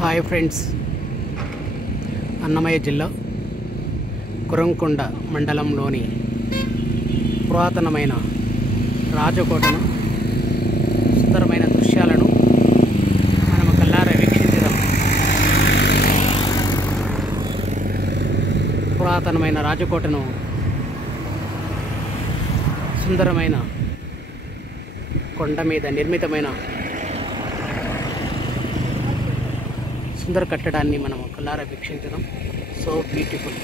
Hi friends, Annamayya జిల్లా కురంకొండ మండలంలోని పురాతనమైన రాజకోటను సుందరమైన దృశ్యాలను మనం కళ్ళారా వీక్షించడం. పురాతనమైన రాజకోటను సుందరమైన కొండ మీద నిర్మితమైన సుందర కట్టడాన్ని మనం కళ్ళారా వీక్షించడం. So beautiful.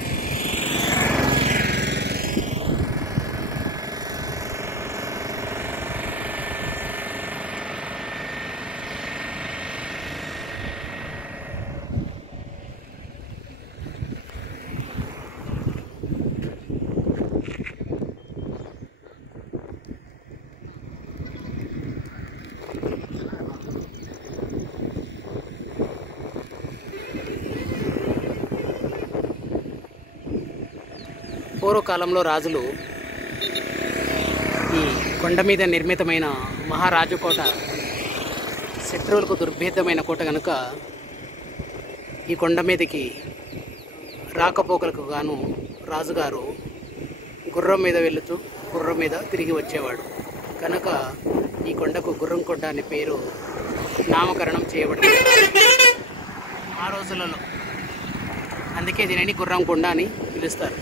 పూర్వకాలంలో రాజులు ఈ కొండ మీద నిర్మితమైన మహారాజకోట శత్రువులకు దుర్భేద్యమైన కోట కనుక ఈ కొండ మీదకి రాకపోకలకు గాను రాజుగారు గుర్రం మీద వెళుతూ గుర్రం మీద తిరిగి వచ్చేవాడు కనుక ఈ కొండకు గుర్రం కొండ అనే పేరు నామకరణం చేయబడింది ఆ రోజులలో. అందుకే దీనిని గుర్రం కొండ అని పిలుస్తారు.